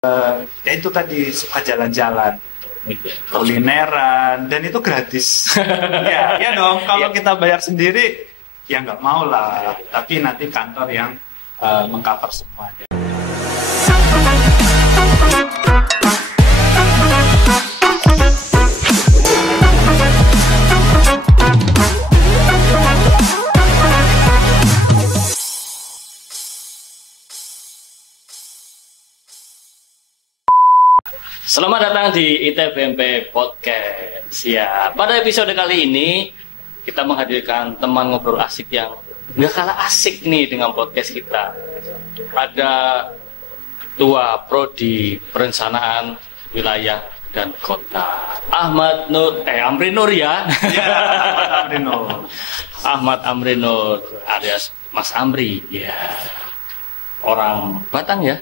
Ya itu tadi suka jalan-jalan, kulineran, dan itu gratis. Ya dong. Kalau kita bayar sendiri, ya nggak mau lah. Tapi nanti kantor yang mengcover semuanya. Selamat datang di ITBMP Podcast. Ya, pada episode kali ini kita menghadirkan teman ngobrol asik yang nggak kalah asik nih dengan podcast kita. Ada Ketua Prodi Perencanaan Wilayah dan Kota, Amri Nur ya. Ya, Ahmad Amri Nur. Ahmad Amri Nur alias Mas Amri. Ya, orang Batang ya.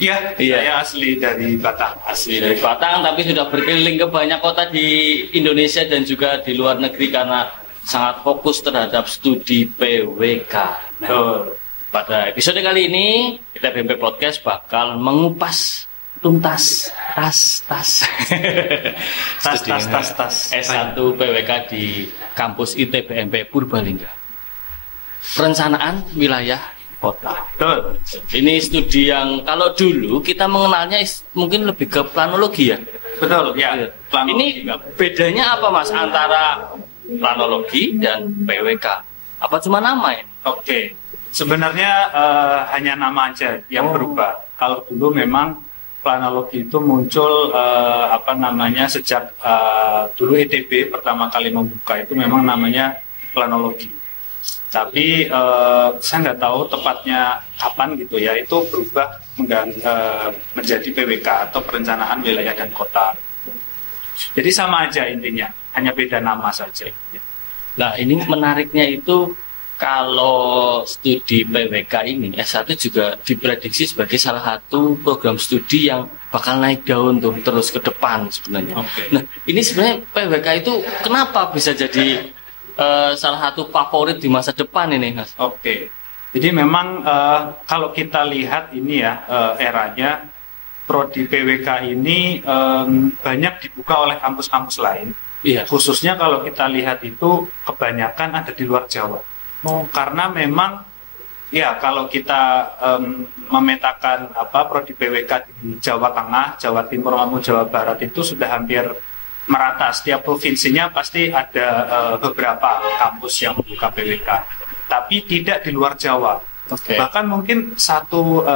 Iya, saya asli dari Batang. Asli dari Batang, tapi sudah berkeliling ke banyak kota di Indonesia dan juga di luar negeri karena sangat fokus terhadap studi PWK. Nah, pada episode kali ini, kita BMP Podcast bakal mengupas tuntas tas S1 PWK di kampus ITBMP Purbalingga. Perencanaan wilayah kota. Betul. Ini studi yang kalau dulu kita mengenalnya mungkin lebih ke planologi ya. Betul, ya. Ini bedanya apa Mas antara planologi dan PWK? Apa cuma nama ya? Oke. Sebenarnya hanya nama aja yang berubah. Kalau dulu memang planologi itu muncul sejak dulu ITB pertama kali membuka itu memang namanya planologi. Tapi saya nggak tahu tepatnya kapan gitu ya, itu berubah menjadi PWK atau Perencanaan Wilayah dan Kota. Jadi sama aja intinya, hanya beda nama saja. Nah ini menariknya itu kalau studi PWK ini S1 juga diprediksi sebagai salah satu program studi yang bakal naik daun tuh terus ke depan sebenarnya. Okay. Nah ini sebenarnya PWK itu kenapa bisa jadi salah satu favorit di masa depan ini, Mas? Oke. Jadi memang kalau kita lihat ini ya eranya prodi PWK ini banyak dibuka oleh kampus-kampus lain. Iya. Khususnya kalau kita lihat itu kebanyakan ada di luar Jawa. Karena memang ya kalau kita memetakan prodi PWK di Jawa Tengah, Jawa Timur maupun Jawa Barat itu sudah hampir merata, setiap provinsinya pasti ada beberapa kampus yang membuka PWK, tapi tidak di luar Jawa. Okay. Bahkan mungkin satu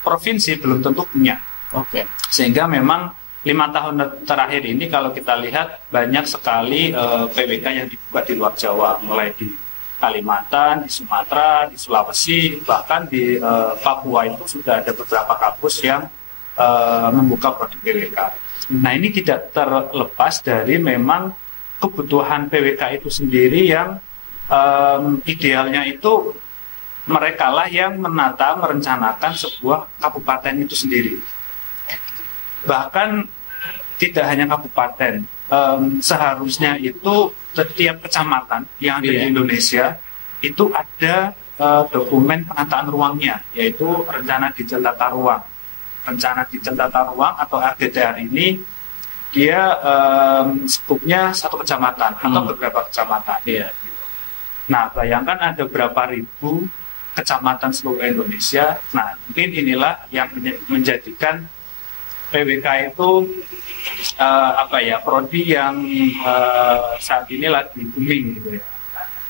provinsi belum tentu punya. Okay. Sehingga memang 5 tahun terakhir ini kalau kita lihat banyak sekali PWK yang dibuka di luar Jawa, mulai di Kalimantan, di Sumatera, di Sulawesi, bahkan di Papua itu sudah ada beberapa kampus yang membuka prodi PWK. Nah ini tidak terlepas dari memang kebutuhan PWK itu sendiri yang idealnya itu mereka lah yang merencanakan sebuah kabupaten itu sendiri. Bahkan tidak hanya kabupaten, seharusnya itu setiap kecamatan yang ada di Indonesia itu ada dokumen penataan ruangnya, yaitu rencana detail tata ruang. Rencana detail tata ruang atau RDTR ini dia skupnya satu kecamatan atau beberapa kecamatan. Iya. Nah, bayangkan ada berapa ribu kecamatan seluruh Indonesia. Nah, mungkin inilah yang menjadikan PWK itu prodi yang saat ini lagi booming gitu ya.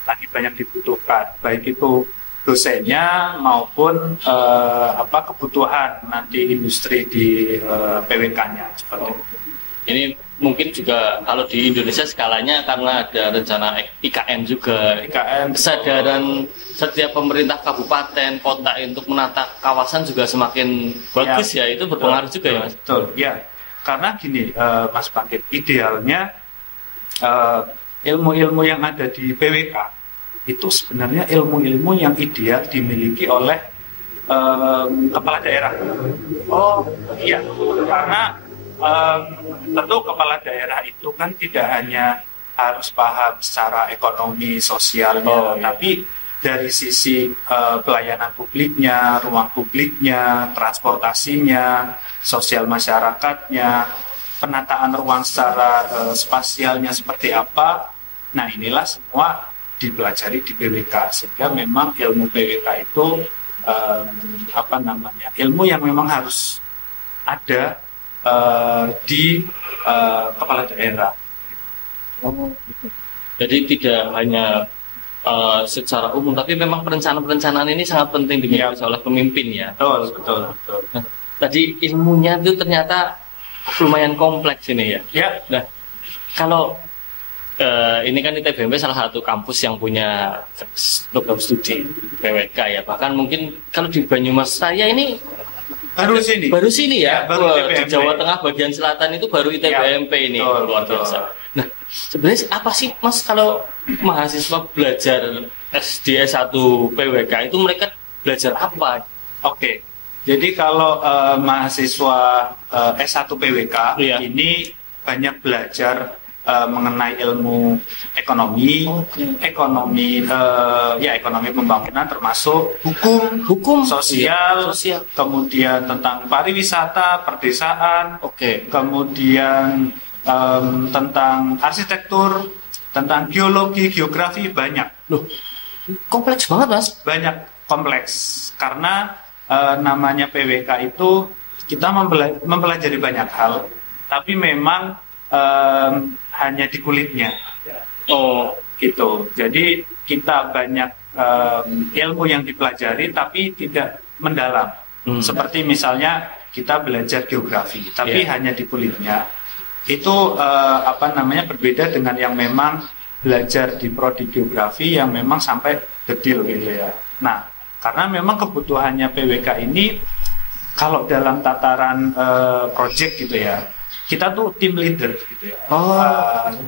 Lagi banyak dibutuhkan, baik itu dosennya maupun kebutuhan nanti industri di PWK-nya seperti itu. Ini mungkin juga kalau di Indonesia skalanya karena ada rencana IKN juga. IKN, kesadaran setiap pemerintah kabupaten, kota untuk menata kawasan juga semakin bagus ya, itu berpengaruh juga ya Mas? Betul, ya. Karena gini Mas Bangkit, idealnya ilmu-ilmu yang ada di PWK itu sebenarnya ilmu-ilmu yang ideal dimiliki oleh kepala daerah. Oh iya, karena tentu kepala daerah itu kan tidak hanya harus paham secara ekonomi, sosialnya, tapi dari sisi pelayanan publiknya, ruang publiknya, transportasinya, sosial masyarakatnya, penataan ruang secara spasialnya seperti apa. Nah, inilah semua dipelajari di PWK, sehingga memang ilmu PWK itu ilmu yang memang harus ada di kepala daerah. Jadi tidak hanya secara umum, tapi memang perencanaan ini sangat penting dimiliki oleh pemimpin ya. Betul. Nah, tadi ilmunya itu ternyata lumayan kompleks ini ya. Ya. Nah, kalau ini kan ITBMP salah satu kampus yang punya program studi PWK ya. Bahkan mungkin kalau di Banyumas saya ini baru sini ya. Di Jawa Tengah bagian selatan itu baru ITBMP ini. Luar biasa. Nah, sebenarnya apa sih Mas kalau mahasiswa belajar SD S1 PWK itu mereka belajar apa? Oke. Jadi kalau mahasiswa S1 PWK ini banyak belajar mengenai ilmu ekonomi, ekonomi pembangunan, termasuk hukum sosial, kemudian tentang pariwisata, perdesaan, kemudian tentang arsitektur, tentang geologi, geografi, banyak. Loh, kompleks banget Mas. Banyak kompleks karena namanya PWK itu kita mempelajari banyak hal, tapi memang hanya di kulitnya. Gitu. Jadi kita banyak ilmu yang dipelajari tapi tidak mendalam. Seperti misalnya kita belajar geografi, tapi hanya di kulitnya. Itu berbeda dengan yang memang belajar di prodi geografi yang memang sampai detail gitu ya. Nah, karena memang kebutuhannya PWK ini kalau dalam tataran project gitu ya, kita tuh team leader gitu ya,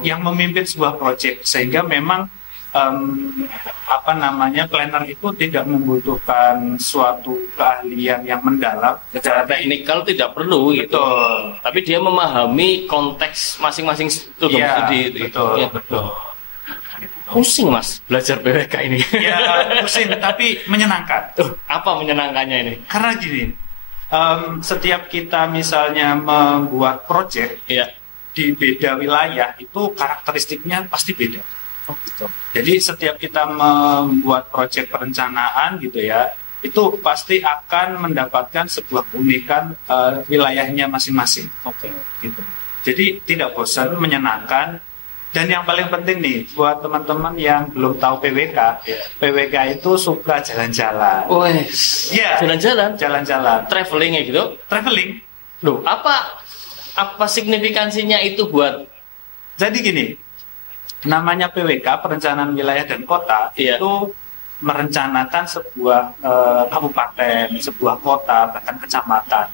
yang memimpin sebuah project, sehingga memang planner itu tidak membutuhkan suatu keahlian yang mendalam secara teknikal, tidak perlu gitu. Tapi dia memahami konteks masing-masing studi itu. Betul. Pusing Mas belajar PWK ini. Ya pusing tapi menyenangkan. Apa menyenangkannya ini? Karena gini, setiap kita misalnya membuat proyek di beda wilayah, itu karakteristiknya pasti beda. Gitu. Jadi setiap kita membuat proyek perencanaan gitu ya, itu pasti akan mendapatkan sebuah keunikan wilayahnya masing-masing. Gitu. Jadi tidak bosan, menyenangkan. Dan yang paling penting nih, buat teman-teman yang belum tahu PWK, PWK itu suka jalan-jalan. Jalan-jalan. Traveling ya gitu? Traveling. Loh, apa signifikansinya itu buat? Jadi gini, namanya PWK, Perencanaan Wilayah dan Kota, itu merencanakan sebuah kabupaten, sebuah kota, bahkan kecamatan.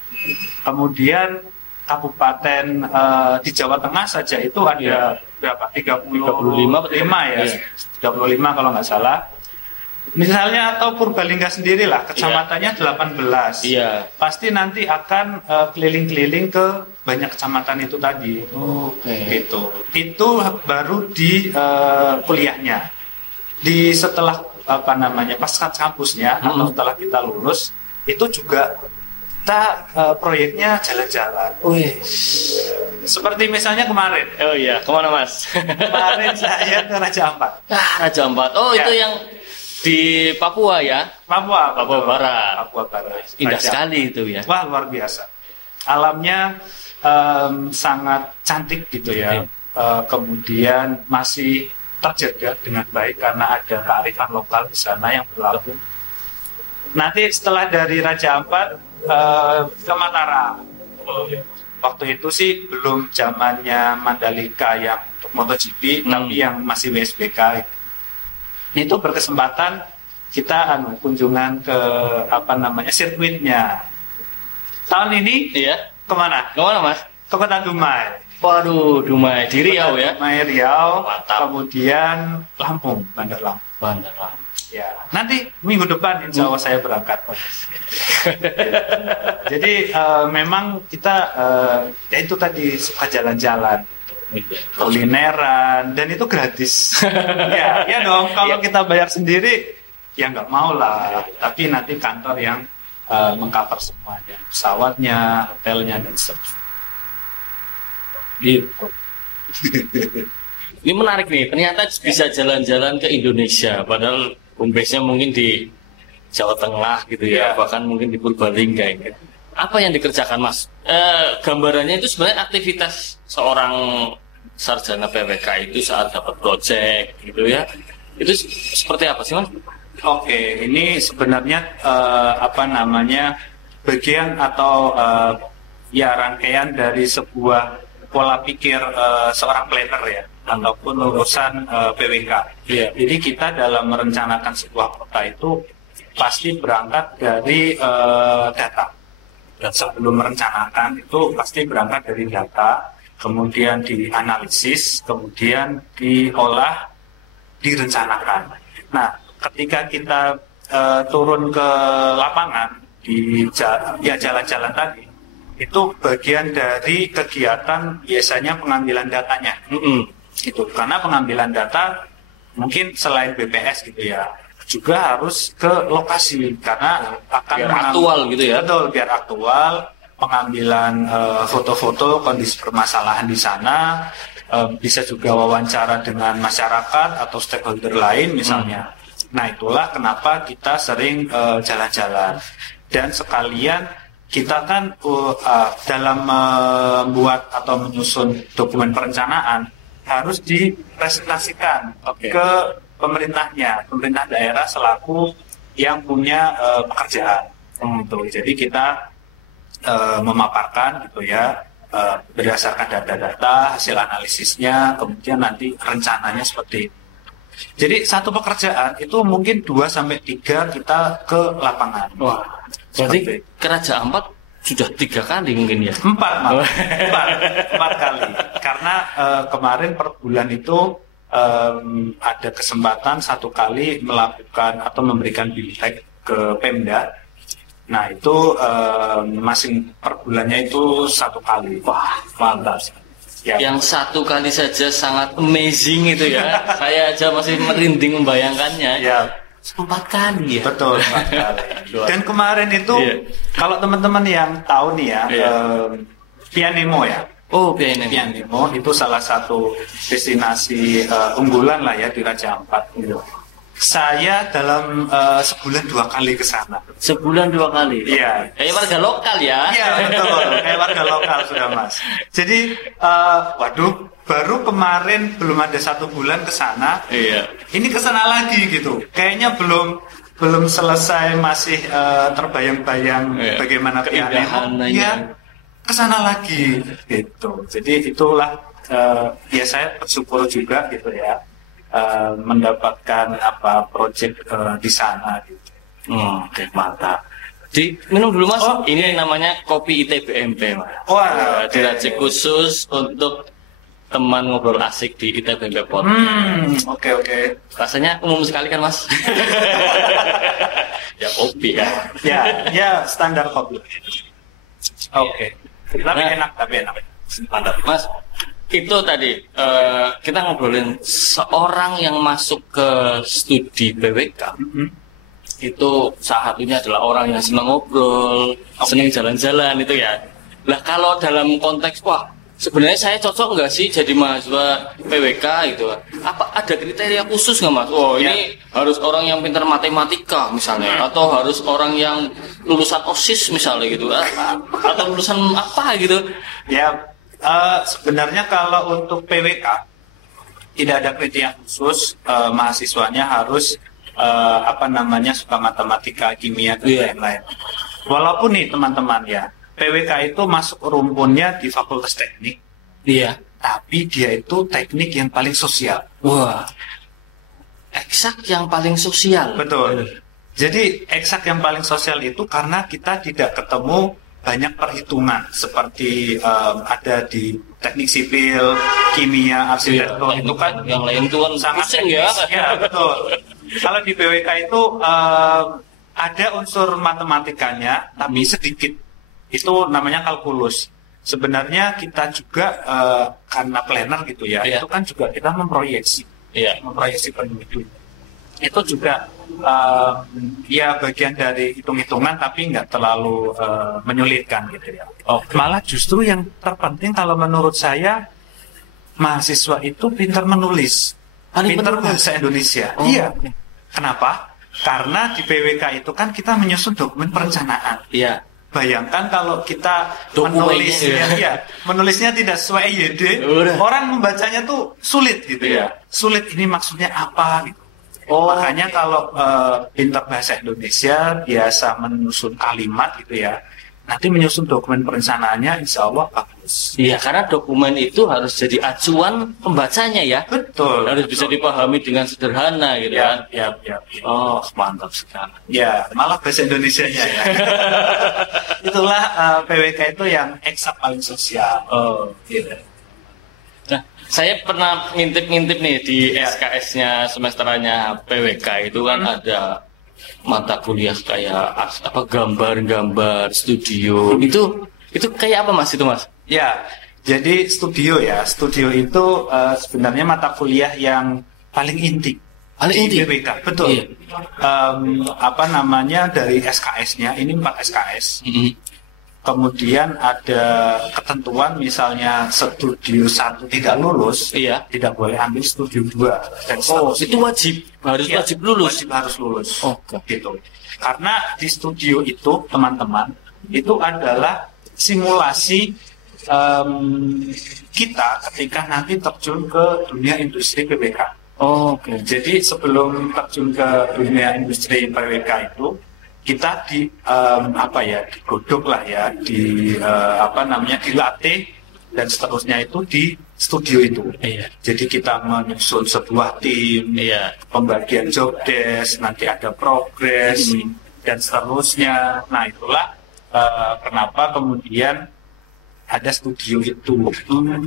Kemudian kabupaten di Jawa Tengah saja itu ada berapa? 35 ya. 35 kalau nggak salah. Misalnya atau Purbalingga sendirilah, kecamatannya 18. Pasti nanti akan keliling-keliling ke banyak kecamatan itu tadi. Gitu. Itu baru di kuliahnya. Di setelah pasca kampusnya atau setelah kita lulus, itu juga kita proyeknya jalan-jalan. Seperti misalnya kemarin. Kemana Mas? Kemarin saya ke Raja Ampat. Raja Ampat. Itu yang di Papua ya? Papua Barat. Indah Raja. Sekali itu ya. Wah, luar biasa. Alamnya sangat cantik gitu ya. Kemudian masih terjaga dengan baik karena ada kearifan lokal di sana yang berlaku. Nanti setelah dari Raja Ampat ke Mataram. Waktu itu sih belum zamannya Mandalika yang untuk MotoGP, tapi yang masih WSBK. Itu berkesempatan kita kunjungan ke sirkuitnya. Tahun ini kemana? Kemana Mas? Ke Kota Dumai. Waduh, Dumai di Riau ya? Dumai Riau. Mantap. Kemudian Lampung, Bandar Lampung. Ya, nanti minggu depan insya Allah saya berangkat. Jadi memang kita itu tadi suka jalan-jalan, kulineran, dan itu gratis. ya dong. Kalau kita bayar sendiri, ya nggak mau lah. Tapi nanti kantor yang mengcover semuanya, pesawatnya, hotelnya dan seterusnya. Gitu. Ini menarik nih, ternyata bisa jalan-jalan ke Indonesia, padahal home base-nya mungkin di Jawa Tengah gitu ya, bahkan mungkin di Purbalingga gitu. Apa yang dikerjakan Mas? Gambarannya itu sebenarnya aktivitas seorang sarjana PWK itu saat dapat project gitu ya. Itu seperti apa sih Mas? Oke, ini sebenarnya bagian atau ya rangkaian dari sebuah pola pikir seorang planner ya, ataupun lulusan PWK. Yeah. Jadi kita dalam merencanakan sebuah kota itu pasti berangkat dari data. Dan sebelum merencanakan itu pasti berangkat dari data, kemudian dianalisis, kemudian diolah, direncanakan. Nah, ketika kita turun ke lapangan di jalan-jalan tadi, itu bagian dari kegiatan biasanya pengambilan datanya. Gitu. Karena pengambilan data mungkin selain BPS gitu ya, juga harus ke lokasi karena akan biar aktual gitu ya. Betul, biar aktual, pengambilan foto-foto kondisi permasalahan di sana, bisa juga wawancara dengan masyarakat atau stakeholder lain misalnya. Nah, itulah kenapa kita sering jalan-jalan. Dan sekalian kita kan dalam membuat atau menyusun dokumen perencanaan harus dipresentasikan ke pemerintah daerah selaku yang punya pekerjaan. Gitu. Jadi kita memaparkan gitu ya, berdasarkan data-data, hasil analisisnya, kemudian nanti rencananya seperti itu. Jadi satu pekerjaan itu mungkin 2-3 kita ke lapangan. Wah, berarti Kerajaan Ampat sudah 3 kali mungkin ya? 4 kali. Karena kemarin per bulan itu ada kesempatan 1 kali melakukan atau memberikan biftek ke Pemda. Nah itu masing per bulannya itu 1 kali. Wah, mantap. Ya. Yang 1 kali saja sangat amazing itu ya. Saya aja masih merinding membayangkannya. Ya. 4 kali ya. Betul, 4 kali. Dan kemarin itu kalau teman-teman yang tahu nih ya, Pianemo ya. Oh, Pianemo itu salah satu destinasi unggulan lah ya di Raja Ampat. Saya dalam sebulan 2 kali ke sana. Sebulan 2 kali? Iya. Kayak warga lokal ya? Iya, betul. Kayak warga lokal sudah Mas. Jadi, baru kemarin belum ada 1 bulan ke sana. Iya. Ini ke sana lagi gitu. Kayaknya belum selesai, masih terbayang-bayang bagaimana Pianemo. Iya, ke sana lagi gitu. Jadi itulah ya saya bersyukur juga gitu ya. Mendapatkan project di sana gitu. Oke, mantap. Minum dulu Mas. Ini namanya kopi ITBMP Mas. Wah, diracik khusus untuk teman ngobrol asik di ITBMP Podcast. Oke. Rasanya umum sekali kan Mas? Ya kopi ya. Ya standar kopi. Oke. Tapi enak. Mantap Mas. Itu tadi kita ngobrolin seorang yang masuk ke studi PWK. Itu salah satunya adalah orang yang senang ngobrol, senang jalan-jalan itu ya. Lah kalau dalam konteks sebenarnya saya cocok nggak sih jadi mahasiswa PWK gitu? Apa ada kriteria khusus nggak Mas? Ini harus orang yang pintar matematika misalnya, atau harus orang yang lulusan OSIS misalnya gitu, atau lulusan apa gitu? Ya. Sebenarnya kalau untuk PWK tidak ada kriteria khusus, mahasiswanya harus suka matematika, kimia dan lain-lain. Walaupun nih teman-teman ya, PWK itu masuk rumpunnya di Fakultas Teknik. Iya. Tapi dia itu teknik yang paling sosial. Wah. Eksak yang paling sosial. Betul. Jadi eksak yang paling sosial itu karena kita tidak ketemu banyak perhitungan seperti ada di teknik sipil, kimia, arsitektur itu kan yang lain itu kan sangat pusing ya. Ya betul. Kalau di PWK itu ada unsur matematikanya tapi sedikit. Itu namanya kalkulus. Sebenarnya kita juga karena planner gitu ya, itu kan juga kita memproyeksi penduduk. itu juga ya bagian dari hitung-hitungan tapi nggak terlalu menyulitkan gitu ya. Malah justru yang terpenting kalau menurut saya mahasiswa itu pintar menulis, pintar bahasa Indonesia. Iya. Kenapa? Karena di PWK itu kan kita menyusun dokumen perencanaan. Iya. Bayangkan kalau kita Dokumennya, menulisnya tidak sesuai EYD, orang membacanya tuh sulit gitu ya. Sulit ini maksudnya apa gitu. Makanya kalau pintar bahasa Indonesia biasa menyusun kalimat gitu ya. Nanti menyusun dokumen perencanaannya insya Allah bagus. Iya, karena dokumen itu harus jadi acuan pembacanya ya. Betul. Harus bisa dipahami dengan sederhana gitu kan. Ya. Oh, mantap sekali. Ya, malah bahasa Indonesianya ya. Itulah PWK itu yang eksak paling sosial. Gitu. Nah, saya pernah ngintip-ngintip nih di SKS-nya semesterannya PWK itu kan ada mata kuliah kayak apa gambar-gambar studio. Itu kayak apa Mas itu Mas? Ya, jadi studio itu sebenarnya mata kuliah yang paling inti. Di PWK, betul. Iya. Apa namanya dari SKS-nya ini 4 SKS. Kemudian ada ketentuan misalnya studio 1 tidak lulus, tidak boleh ambil studio 2 dan seterusnya. Itu wajib lulus. Harus lulus. Gitu. Karena di studio itu teman-teman itu adalah simulasi kita ketika nanti terjun ke dunia industri PWK. Jadi sebelum terjun ke dunia industri PWK itu kita digodok lah ya, dilatih dan seterusnya itu di studio itu. Jadi kita menyusun sebuah tim, pembagian job desk, nanti ada progres dan seterusnya. Nah itulah kenapa kemudian ada studio itu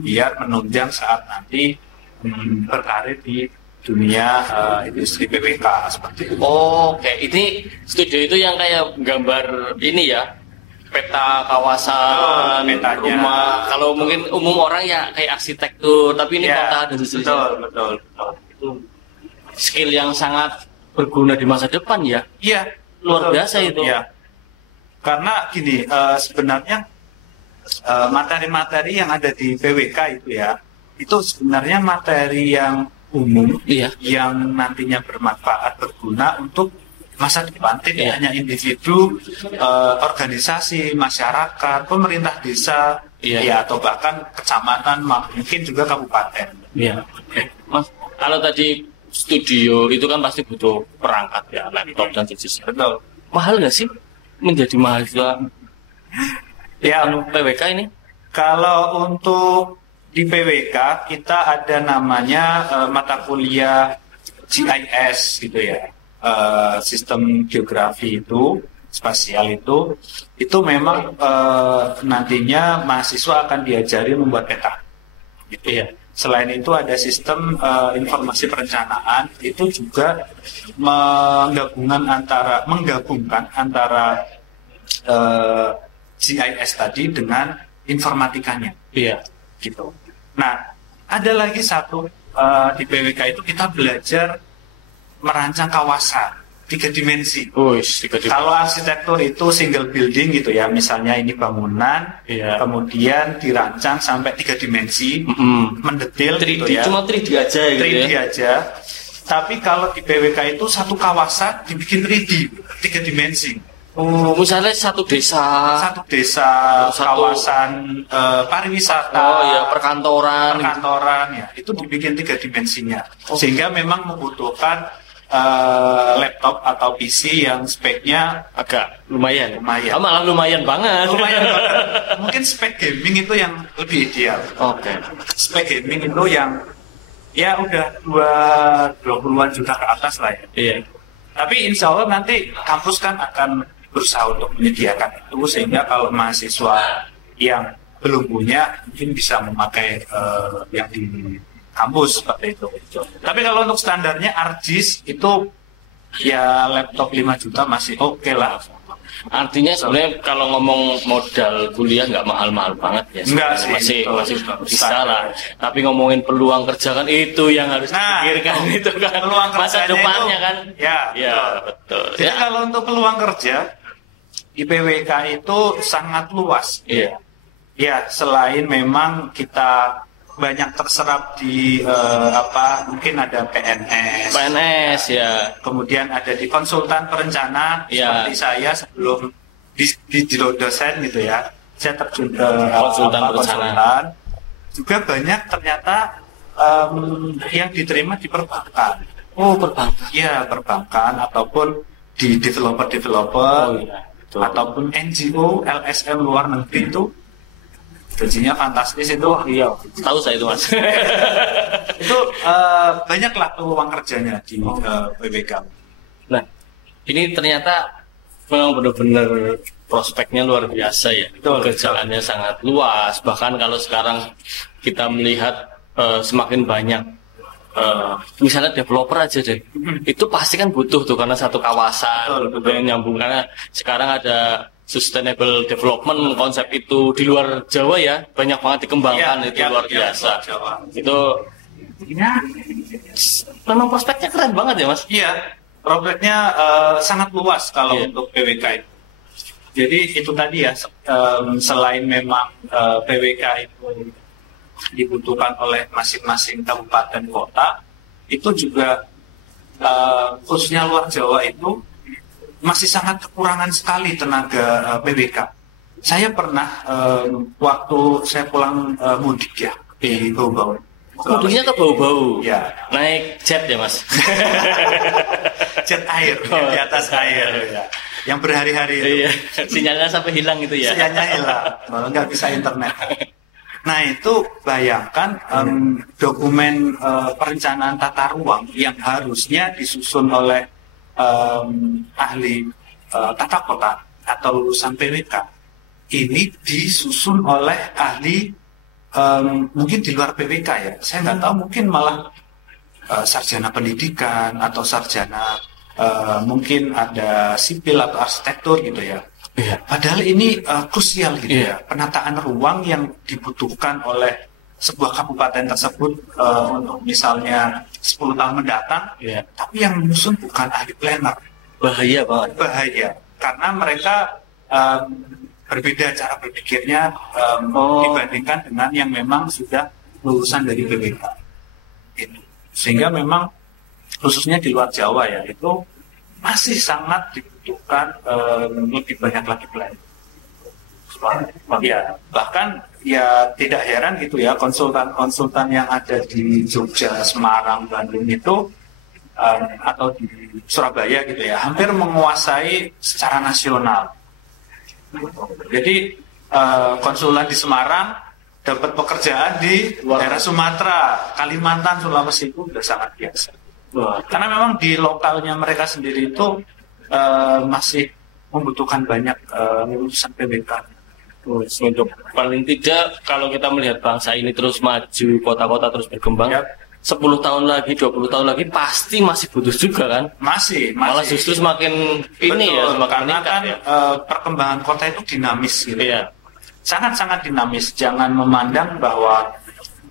biar menunjang saat nanti berkarir di dunia industri PWK seperti itu. Ini studio itu yang kayak gambar ini ya, peta kawasan, rumah. Kalau mungkin umum orang ya kayak arsitektur, tapi ini kota dan seterusnya. Betul. Itu skill yang sangat berguna di masa depan ya. Iya, luar biasa itu. Iya. Karena gini, sebenarnya materi-materi yang ada di PWK itu ya, itu sebenarnya materi yang umum, yang nantinya bermanfaat, berguna untuk masa depan, tidak hanya individu, organisasi, masyarakat, pemerintah desa, atau bahkan kecamatan, mungkin juga kabupaten. Mas, kalau tadi studio itu kan pasti butuh perangkat ya, laptop dan sejenisnya. Betul. Mahal nggak sih menjadi mahasiswa PWK ini? Kalau untuk di PWK kita ada namanya mata kuliah GIS gitu ya, sistem geografi itu, spasial itu memang nantinya mahasiswa akan diajari membuat peta. Gitu ya. Selain itu ada sistem informasi perencanaan, itu juga menggabungkan antara GIS tadi dengan informatikanya. Gitu. Nah, ada lagi satu di PWK itu kita belajar merancang kawasan 3 dimensi. Kalau arsitektur itu single building gitu ya, misalnya ini bangunan, kemudian dirancang sampai 3 dimensi, mendetail 3D, gitu ya. Cuma 3D aja gitu 3D aja. Tapi kalau di PWK itu satu kawasan dibikin 3D, 3 dimensi. Misalnya satu desa, kawasan pariwisata, perkantoran ya, itu dibikin 3 dimensinya, sehingga memang membutuhkan laptop atau PC yang speknya agak lumayan. Malah lumayan banget. Mungkin spek gaming itu yang lebih ideal. Spek gaming itu yang ya udah 20-an juta ke atas lah ya. Tapi insya Allah nanti kampus kan akan berusaha untuk menyediakan itu, sehingga kalau mahasiswa yang belum punya mungkin bisa memakai yang di kampus seperti itu. Tapi kalau untuk standarnya ArcGIS itu ya laptop 5 juta masih oke lah. Artinya sebenarnya kalau ngomong modal kuliah nggak mahal-mahal banget ya. Enggak sih, masih betul. bisa lah. Tapi ngomongin peluang kerja kan itu yang harus dipikirkan itu kan. Peluang Masa depannya itu, kan. Ya, betul. Jadi Ya. kalau untuk peluang kerja IPWK itu sangat luas. Iya. Ya, selain memang kita banyak terserap di mungkin ada PNS ya. kemudian ada di konsultan perencana Ya. seperti saya sebelum di dosen gitu ya, saya terjun ke Konsultan perencana. konsultan. Juga banyak ternyata yang diterima di perbankan. Oh, perbankan. Ya, perbankan ataupun di developer iya. Betul. ataupun NGO, LSM luar negeri itu gajinya fantastis itu. Iya, tahu saya itu Mas. Itu banyaklah peluang kerjanya di PWK. Nah, ini ternyata memang benar-benar prospeknya luar biasa ya. Betul, Kerjaannya sangat luas. Bahkan kalau sekarang kita melihat semakin banyak, misalnya developer aja deh, itu pasti kan butuh tuh karena satu kawasan yang nyambung. Karena sekarang ada sustainable development, konsep itu di luar Jawa ya banyak banget dikembangkan. Itu luar biasa. Itu memang prospeknya keren banget ya Mas. Iya, prospeknya sangat luas kalau untuk PWK itu. Jadi itu tadi ya, selain memang PWK itu dibutuhkan oleh masing-masing kabupaten kota, itu juga khususnya luar Jawa itu masih sangat kekurangan sekali tenaga PWK. Saya pernah waktu saya pulang mudik ya di Bau-Bau. Mudiknya ke Bau-Bau. Ya. Naik jet ya Mas. Jet air di atas air ya. Yang berhari-hari itu. Iya. Sinyalnya sampai hilang gitu ya. Sinyalnya hilang, malah nggak bisa internet. Nah itu bayangkan dokumen perencanaan tata ruang yang harusnya disusun oleh ahli tata kota atau lulusan PWK, ini disusun oleh ahli mungkin di luar PWK ya. Saya nggak tahu, mungkin malah sarjana pendidikan atau sarjana mungkin ada sipil atau arsitektur gitu ya. Iya. Padahal ini krusial gitu ya, penataan ruang yang dibutuhkan oleh sebuah kabupaten tersebut untuk misalnya 10 tahun mendatang, tapi yang menyusun bukan ahli planner. Bahaya banget. Bahaya, karena mereka berbeda cara berpikirnya dibandingkan dengan yang memang sudah lulusan dari PWK. Itu. Sehingga memang khususnya di luar Jawa ya, itu masih sangat dibutuhkan lebih banyak lagi planner. Ya, bahkan ya tidak heran gitu ya, konsultan-konsultan yang ada di Jogja, Semarang, Bandung itu atau di Surabaya gitu ya, hampir menguasai secara nasional. Jadi konsulan di Semarang dapat pekerjaan di daerah Sumatera, Kalimantan, Sulawesi itu sudah sangat biasa. Karena memang di lokalnya mereka sendiri itu masih membutuhkan banyak lulusan PWK. Untuk paling tidak kalau kita melihat bangsa ini terus maju, kota-kota terus berkembang, 10 tahun lagi, 20 tahun lagi pasti masih butuh juga kan? Masih. Malah justru semakin ini ya, semakin karena meningkat kan ya. Perkembangan kota itu dinamis gitu. Iya. Sangat-sangat dinamis. Jangan memandang bahwa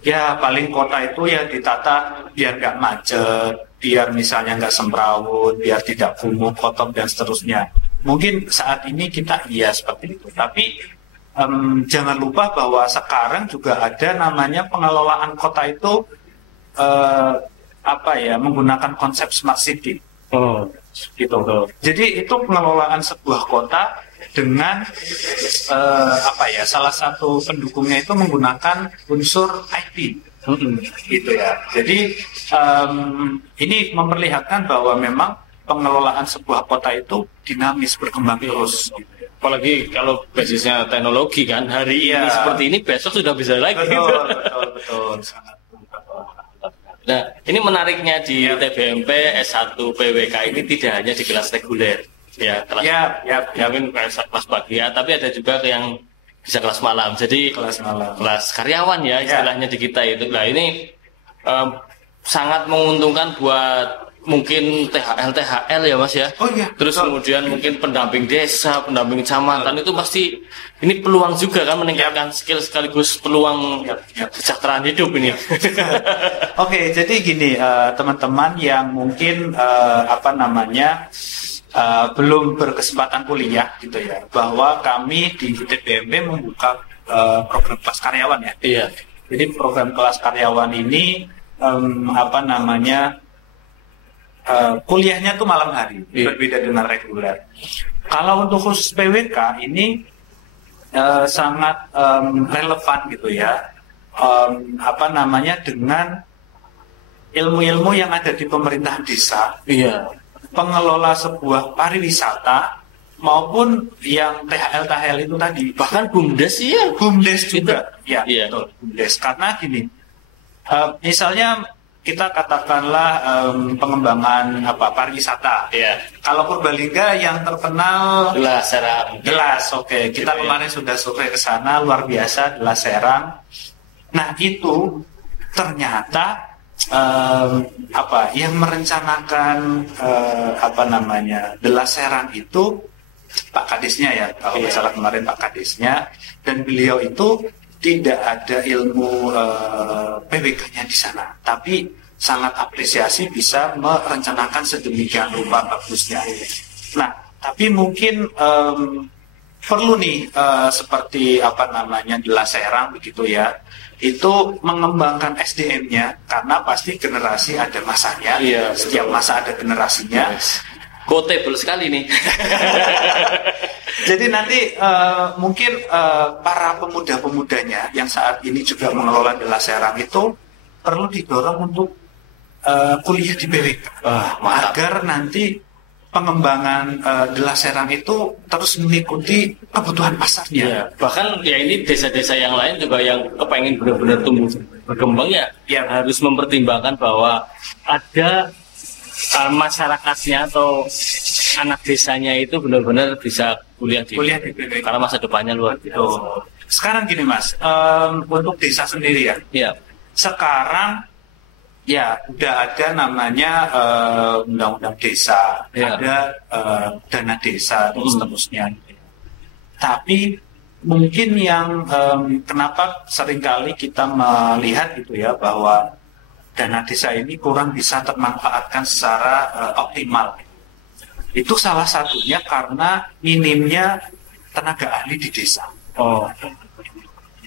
ya paling kota itu ya ditata biar nggak macet, biar misalnya nggak semrawut, biar tidak kumuh, kotor dan seterusnya. Mungkin saat ini kita seperti itu, tapi jangan lupa bahwa sekarang juga ada namanya pengelolaan kota itu menggunakan konsep smart city. Gitu. Jadi itu pengelolaan sebuah kota dengan salah satu pendukungnya itu menggunakan unsur IT. Gitu ya. Jadi ini memperlihatkan bahwa memang pengelolaan sebuah kota itu dinamis, berkembang terus. Apalagi kalau basisnya teknologi kan, hari ini seperti ini, besok sudah bisa lagi. Betul. Sangat. Nah, ini menariknya di TBMP S1 PWK ini tidak hanya di kelas reguler, ya kelas, mungkin kelas pagi ya, tapi ada juga yang bisa kelas malam. Jadi kelas karyawan ya istilahnya di kita itu. Nah ini sangat menguntungkan buat mungkin THL ya Mas ya. Oh iya. Terus kemudian mungkin pendamping desa, pendamping kecamatan itu pasti ini peluang juga kan meningkatkan skill sekaligus peluang kesejahteraan hidup ini. Oke, jadi gini teman-teman yang mungkin belum berkesempatan kuliah gitu ya, bahwa kami di ITBMP membuka program kelas karyawan ya. Iya. Jadi program kelas karyawan ini kuliahnya tuh malam hari, berbeda dengan reguler. Kalau untuk khusus PWK ini sangat relevan gitu ya, dengan ilmu-ilmu yang ada di pemerintahan desa, pengelola sebuah pariwisata maupun yang THL itu tadi, bahkan BUMDes ya, BUMDes juga, iya. Betul, BUMDes. Karena gini, misalnya kita katakanlah pengembangan pariwisata. Iya. Kalau Purbalingga yang terkenal Gelas, oke. Kita kemarin sudah survei ke sana, luar biasa Gelas Serang. Nah itu ternyata yang merencanakan Gelas Serang itu Pak Kadisnya ya, kalau nggak salah kemarin Pak Kadisnya, dan beliau itu tidak ada ilmu PWK-nya di sana, tapi sangat apresiasi bisa merencanakan sedemikian rupa bagusnya. Nah, tapi mungkin perlu nih seperti Gelas Serang begitu ya, itu mengembangkan SDM-nya, karena pasti generasi ada masanya, setiap masa ada generasinya. Quotable sekali nih. Jadi nanti mungkin para pemuda-pemudanya yang saat ini juga mengelola Gelas Serang itu perlu didorong untuk kuliah di PWK, agar nanti pengembangan Gelas Serang itu terus mengikuti kebutuhan pasarnya. Bahkan ya ini desa-desa yang lain juga yang kepengen benar-benar tumbuh berkembang harus mempertimbangkan bahwa ada masyarakatnya atau anak desanya itu benar-benar bisa kuliah di PWK, karena masa depannya luar biasa. Sekarang gini Mas, untuk desa sendiri ya. Sekarang udah ada namanya undang-undang desa, ada dana desa dan seterusnya. Tapi mungkin yang kenapa seringkali kita melihat gitu ya, bahwa dana desa ini kurang bisa termanfaatkan secara optimal. Itu salah satunya karena minimnya tenaga ahli di desa.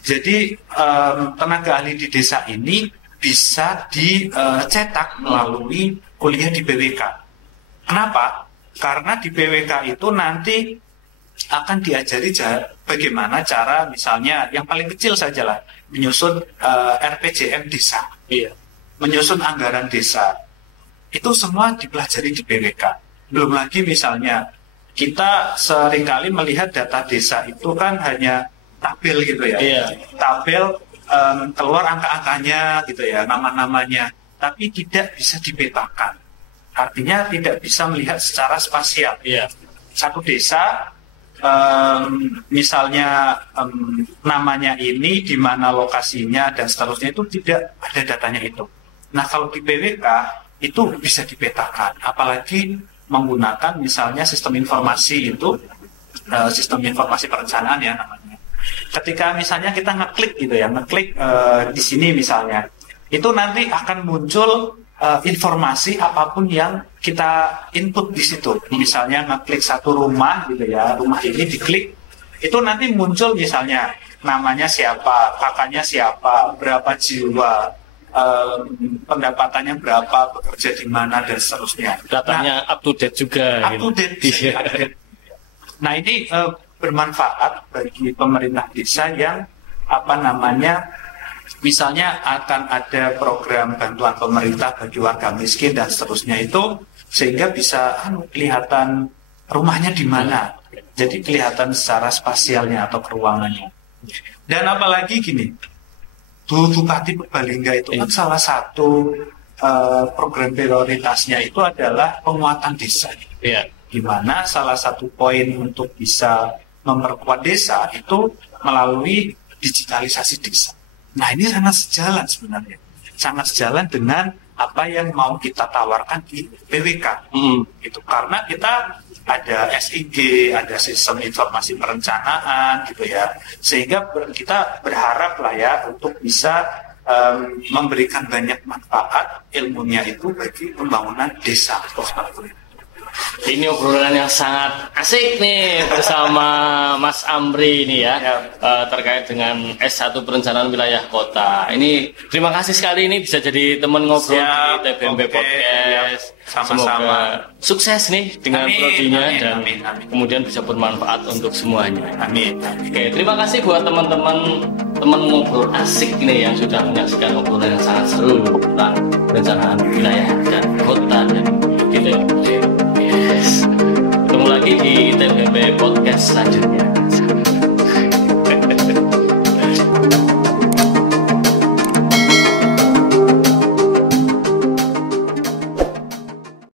Jadi tenaga ahli di desa ini bisa dicetak melalui kuliah di PWK. Kenapa? Karena di PWK itu nanti akan diajari bagaimana cara, misalnya yang paling kecil saja lah, menyusun RPJM desa. Menyusun anggaran desa, itu semua dipelajari di PWK. Belum lagi misalnya kita seringkali melihat data desa itu kan hanya tabel gitu ya, tabel keluar angka-angkanya gitu ya, nama-namanya, tapi tidak bisa dipetakan. Artinya tidak bisa melihat secara spasial. Satu desa misalnya namanya ini, di mana lokasinya dan seterusnya, itu tidak ada datanya itu. Nah, kalau di PWK itu bisa dipetakan, apalagi menggunakan misalnya sistem informasi itu, sistem informasi perencanaan ya namanya. Ketika misalnya kita ngeklik gitu ya, di sini misalnya, itu nanti akan muncul informasi apapun yang kita input di situ. Misalnya ngeklik satu rumah gitu ya, rumah ini diklik, itu nanti muncul misalnya namanya siapa, kakaknya siapa, berapa jiwa, pendapatannya berapa, bekerja di mana dan seterusnya. Datanya up to date juga. Up to date. Nah ini bermanfaat bagi pemerintah desa yang misalnya akan ada program bantuan pemerintah bagi warga miskin dan seterusnya itu, sehingga bisa kelihatan rumahnya di mana. Jadi kelihatan secara spasialnya atau keruangannya. Dan apalagi gini, Bupati Purbalingga itu kan salah satu program prioritasnya itu adalah penguatan desa. Di mana salah satu poin untuk bisa memperkuat desa itu melalui digitalisasi desa. Nah ini sangat sejalan sebenarnya, sangat sejalan dengan apa yang mau kita tawarkan di PWK. Gitu. Karena kita ada SIG, ada sistem informasi perencanaan gitu ya, sehingga kita berharap lah ya untuk bisa memberikan banyak manfaat ilmunya itu bagi pembangunan desa. Ini obrolan yang sangat asik nih bersama Mas Amri ini ya, terkait dengan S1 Perencanaan Wilayah Kota. Ini terima kasih sekali ini bisa jadi teman ngobrol di TBMP Podcast. Sama-sama. Semoga sukses nih dengan prodinya dan amin. kemudian bisa bermanfaat untuk semuanya. Amin. Oke, terima kasih buat teman-teman ngobrol asik nih yang sudah menyaksikan obrolan yang sangat seru tentang perencanaan wilayah dan kota dan gitu. Ketemu lagi di TBMP Podcast selanjutnya.